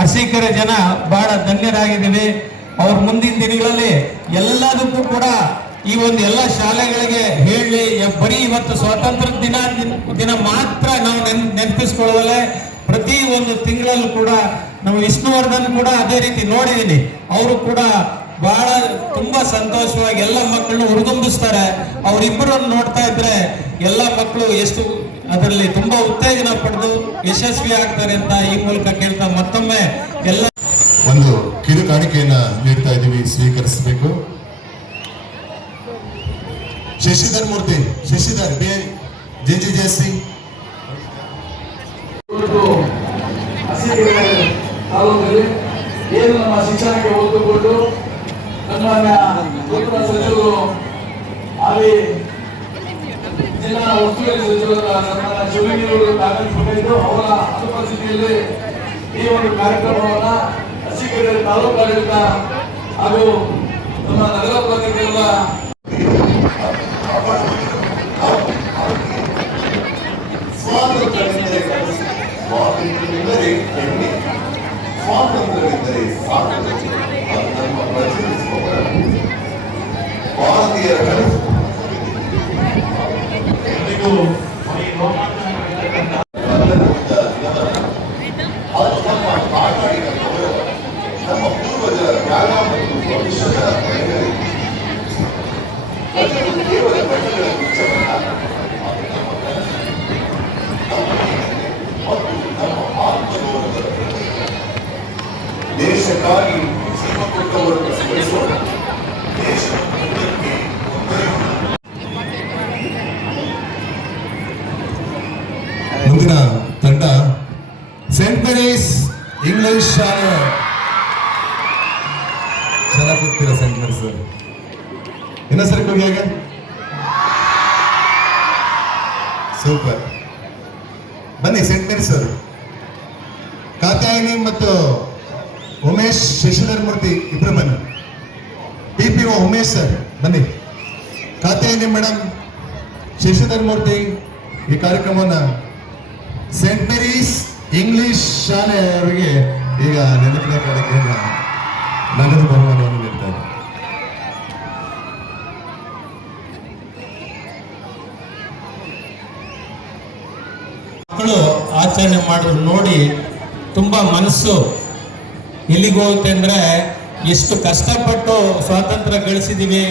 ಅರಸೀಕೆರೆ ಜನ ಬಹಳ ಧನ್ಯರಾಗಿದ್ದೀವಿ. ಅವ್ರ ಮುಂದಿನ ದಿನಗಳಲ್ಲಿ ಎಲ್ಲದಕ್ಕೂ ಕೂಡ ಈ ಒಂದು ಎಲ್ಲ ಶಾಲೆಗಳಿಗೆ ಹೇಳಿ, ಬರೀ ಇವತ್ತು ಸ್ವಾತಂತ್ರ್ಯ ದಿನ ಮಾತ್ರ ನಾವು ನೆನಪಿಸ್ಕೊಳ್ಳೋದಲ್ಲೇ ಪ್ರತಿ ಒಂದು ತಿಂಗಳಲ್ಲೂ ಕೂಡ ನಾವು ವಿಷ್ಣುವರ್ಧನ್ ಕೂಡ ಅದೇ ರೀತಿ ನೋಡಿದ್ದೀನಿ. ಅವರು ಕೂಡ ಬಹಳ ತುಂಬಾ ಸಂತೋಷವಾಗಿ ಎಲ್ಲ ಮಕ್ಕಳನ್ನು ಹುರಿದುಂಬಿಸ್ತಾರೆ. ಅವರಿಬ್ಬರನ್ನು ನೋಡ್ತಾ ಇದ್ರೆ ಎಲ್ಲ ಮಕ್ಕಳು ಎಷ್ಟು ಅದರಲ್ಲಿ ತುಂಬಾ ಉತ್ತೇಜನ ಪಡೆದು ಯಶಸ್ವಿ ಆಗ್ತಾರೆ ಅಂತ ಈ ಮೂಲಕ ಕೇಳ್ತಾ ಮತ್ತೊಮ್ಮೆ ಎಲ್ಲ ಒಂದು ಕಿರು ಕಾಣಿಕೆಯನ್ನ ನೀಡ್ತಾ ಇದ್ದೀವಿ, ಸ್ವೀಕರಿಸಬೇಕು. ಶಶಿಧರ್ ಮೂರ್ತಿ, ಶಶಿಧರ್ ಜೆ.ಜಿ.ಜೆ.ಸಿ. ಏನು ನಮ್ಮ ಶಿಕ್ಷಣಕ್ಕೆ ಒತ್ತುಕೊಂಡು ಸನ್ಮಾನ್ಯ ಸಚಿವರು ಹಾಲಿ ಜಿಲ್ಲಾ ಉಸ್ತುವಾರಿ ಸಚಿವರ ಸನ್ಮಾನ್ಯ ಶಿವಲಿಂಗೇಗೌಡರು ಆಗಮಿಸಬೇಕಾಗಿದ್ದು, ಅವರ ಅನುಪಸ್ಥಿತಿಯಲ್ಲಿ ಈ ಒಂದು ಕಾರ್ಯಕ್ರಮವನ್ನ ಅರಸೀಕೆರೆ ತಾಲೂಕು ಆಡಳಿತ ಹಾಗೂ ನಮ್ಮ ನಗರ ಪಾಲಿಕೆಗಳ ಸ್ವಾತಂತ್ರ್ಯವೆಂದರೆ ಸಾರ್ವಜನಿಕ ನಮ್ಮ ಪ್ರಚರಿಸುವವರ ಭಾರತೀಯರ ಎಂದಿಗೂ ನಮ್ಮ ಪೂರ್ವಜರ ತ್ಯಾಗ ಮತ್ತು ಭವಿಷ್ಯದ ಕೇವಲ ಬೆಟ್ಟಗಳ ಗುಚ್ಛವನ್ನ ದೇಶಕ್ಕಾಗಿ ಜೀವ ಕೊಟ್ಟವರನ್ನು ಸ್ಮರಿಸೋಣ. ಮುಂದಿನ ತಂಡ ಸೇಂಟ್ ಮೇರೀಸ್ ಇಂಗ್ಲಿಷ್ ಶಾಲೆ. ಚೆನ್ನಾಗಿ ಕೂಗ್ತೀರಾ ಸೇಂಟ್ ಮೇರೀಸ್ ಸರ್? ಇನ್ನ ಸರಿ ಹೋಗಿ ಹೇಗೆ ಸೂಪರ್. ಬನ್ನಿ ಸೇಂಟ್ ಮೇರೀಸ್ ಸರ್. ಕಾತ್ಯಾಯಿನಿ ಮತ್ತು ಉಮೇಶ್, ಶಶಿಧರ್ ಮೂರ್ತಿ ಇಬ್ರು ಬನ್ನಿ. ಟಿ.ಪಿ.ಒ ಉಮೇಶ್ ಸರ್ ಬನ್ನಿ. ಕಾತ್ಯಾಯಿನಿ ಮೇಡಮ್, ಶಶಿಧರ್ ಮೂರ್ತಿ ಈ ಕಾರ್ಯಕ್ರಮವನ್ನ ಸೇಂಟ್ ಮೇರೀಸ್ ಇಂಗ್ಲಿಷ್ ಶಾಲೆಯವರಿಗೆ ಈಗ ನೆನಪಿನ ಕಾರ್ಯಕ್ರಮ ನಗದು ಬಹುಮಾನವನ್ನು ನೀಡ್ತಾರೆ. ಮಕ್ಕಳು ಆಚರಣೆ ಮಾಡೋದು ನೋಡಿ ತುಂಬಾ ಮನಸ್ಸು ಎಲ್ಲಿಗೆ ಹೋಗುತ್ತೆ ಅಂದ್ರೆ, ಎಷ್ಟು ಕಷ್ಟಪಟ್ಟು ಸ್ವಾತಂತ್ರ್ಯ ಗಳಿಸಿದೀವಿ,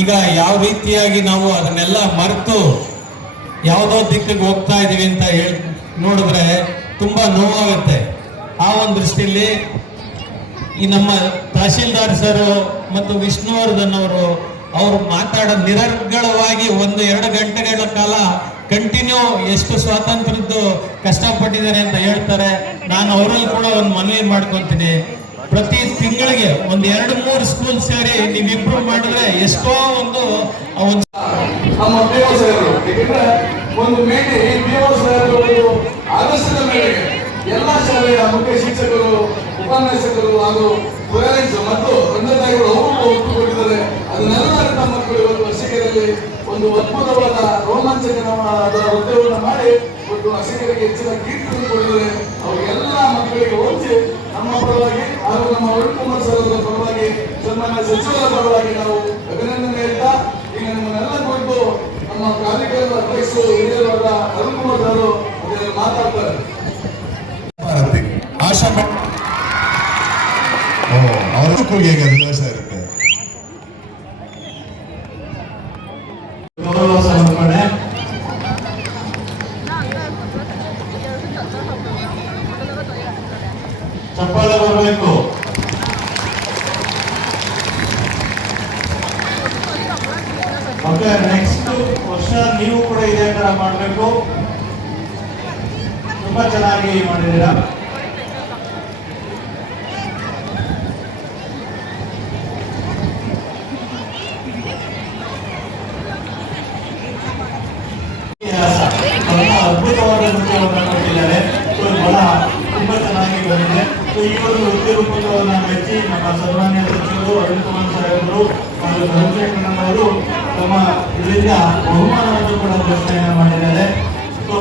ಈಗ ಯಾವ ರೀತಿಯಾಗಿ ನಾವು ಅದನ್ನೆಲ್ಲ ಮರೆತು ಯಾವುದೋ ದಿಕ್ಕಿಗೆ ಹೋಗ್ತಾ ಇದೀವಿ ಅಂತ ಹೇಳಿ ನೋಡಿದ್ರೆ ತುಂಬಾ ನೋವಾಗುತ್ತೆ. ಆ ಒಂದು ದೃಷ್ಟಿಯಲ್ಲಿ ಈ ನಮ್ಮ ತಹಶೀಲ್ದಾರ್ ಸರ್ ಮತ್ತು ವಿಷ್ಣುವರ್ಧನ್ ಅವರು ಮಾತಾಡೋ ನಿರರ್ಗಳವಾಗಿ 1-2 ಗಂಟೆಗಳ ಕಾಲ ಕಂಟಿನ್ಯೂ ಎಷ್ಟು ಸ್ವಾತಂತ್ರ್ಯದ್ದು ಕಷ್ಟಪಟ್ಟಿದ್ದಾರೆ ಅಂತ ಹೇಳ್ತಾರೆ. ನಾನು ಅವರಲ್ಲಿ ಕೂಡ ಒಂದು ಮನವಿ ಮಾಡ್ಕೊಂತೀನಿ, ಪ್ರತಿ ತಿಂಗಳಿಗೆ 1-2-3 ಸ್ಕೂಲ್ ಸೇರಿ ನೀವಿಬ್ರು ಮಾಡಿದ್ರೆ ಎಷ್ಟೋ ಒಂದು ನಮ್ಮ ಒಂದು ಮೇಲೆ ಆದರ್ಶದ ಮೇಲೆ ಎಲ್ಲ ಶಾಲೆಯ ಮುಖ್ಯ ಶಿಕ್ಷಕರು, ಉಪನ್ಯಾಸಕರು ಹಾಗೂ ಪೇರೆಂಟ್ಸ್ ಮತ್ತು ತಂದೆ ತಾಯಿಗಳು ಅವರು ಒತ್ತುಕೊಂಡಿದ್ದಾರೆ. ಅದನ್ನೆಲ್ಲ ನಮ್ಮ ಮಕ್ಕಳು ಇವತ್ತು ಅರಸೀಕೆರೆಯಲ್ಲಿ ಒಂದು ಅದ್ಭುತವಾದ ರೋಮಾಂಚಕರವಾದ ನೃತ್ಯವನ್ನು ಮಾಡಿ ಒಂದು ಅರಸೀಕೆರೆಗೆ ಹೆಚ್ಚಿನ ಕೀರ್ತಿಯನ್ನು ಕೊಡಿದ್ದಾರೆ. ಅವರಿಗೆಲ್ಲ ಮಕ್ಕಳಿಗೆ ಹೋಲಿಸಿ ನಮ್ಮ ಪರವಾಗಿ ಹಾಗೂ ನಮ್ಮ ಅರುಣ್ ಕುಮಾರ್ ಸರ್ ಅವರ ಪರವಾಗಿ, ಸನ್ಮಾನ್ಯ ಸಚಿವರ ಪರವಾಗಿ ನಾವು ಅಭಿನಂದನೆ ಹೇಳ್ತಾ, ಈಗ ನಮ್ಮನ್ನೆಲ್ಲ ಕುರಿತು ನಮ್ಮ ಕಾರ್ಯಕ್ರಮದ ಅಧ್ಯಕ್ಷರು ಹಿರಿಯರಾದ ಅರುಣ್ ಕುಮಾರ್ ಸರ್ ಅದನ್ನು ಮಾತಾಡ್ತಾರೆ. ಆಶಾ ಅವರು ಹೇಗೆ ದಿವಸ ಇರುತ್ತೆ ಗೌರವ ಸಮರ್ಪಣೆ. ಚಪ್ಪಾಳೆ ಬರಬೇಕು. ಮತ್ತೆ ನೆಕ್ಸ್ಟ್ ವರ್ಷ ನೀವು ಕೂಡ ಇದೇ ತರ ಮಾಡಬೇಕು. ತುಂಬಾ ಚೆನ್ನಾಗಿ ಮಾಡಿದ್ದೀರಾ. ಅದ್ಭುತವಾದ ನೃತ್ಯವನ್ನು ಕೊಟ್ಟಿದ್ದಾರೆ. ಬಹಳ ತುಂಬಾ ಚೆನ್ನಾಗಿ ಬಂದಿದೆ. ಈ ಒಂದು ನೃತ್ಯ ರೂಪಕವನ್ನು ಮೆಚ್ಚಿ ನಮ್ಮ ಸನ್ಮಾನ್ಯ ಸಚಿವರು ಅರುಣ್ ಕುಮಾರ್ ಸಾಹೇಬರು ಹಾಗೂ ಚಂದ್ರಶೇಖರನವರು ತಮ್ಮ ಇದರಿಂದ ಬಹುಮಾನವನ್ನು ಕೂಡ ಘೋಷಣೆಯನ್ನು ಮಾಡಿದ್ದಾರೆ.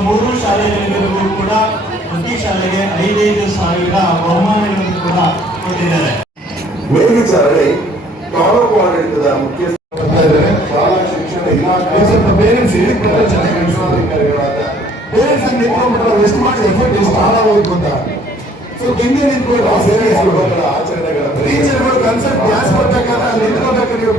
3 ಶಾಲೆಗಳಿಗೂ ಕೂಡ ಪ್ರತಿ ಶಾಲೆಗೆ 5,500 ಬಹುಮಾನಗಳನ್ನು ಕೂಡ ಕೊಟ್ಟಿದ್ದಾರೆ. ಮೇಲ್ವಿಚಾರಣೆ ತಾಲೂಕು ಆಡಳಿತದ ಮುಖ್ಯಸ್ಥ ಶಾಲಾ ಶಿಕ್ಷಣ ಇಲಾಖೆ ಪೇರೆಂಟ್ಸ್ ಅಧಿಕಾರಿಗಳಾದ ಪೇರೆಂಟ್ಸ್ ನಿಂತ್ಕೊಂಡ್ಬಿಟ್ಟು ಎಷ್ಟು ಮಾಡಿ ಎಫರ್ಟ್ ಎಷ್ಟು ಹಾಳಾಗೋಯ್ತು ಅಂತ ಸ್ವಲ್ಪ ಹಿಂದೆ ನಿಂತ್ಕೊಂಡು ಆಚರಣೆಗಳ ಟೀಚರ್ಗಳು ಕನ್ಸರ್ಟ್ ಕ್ಲಾಸ್ ಬರ್ಬೇಕಾದ್ರೆ ನಿಂತ್ಕೋಬೇಕು ನೀವು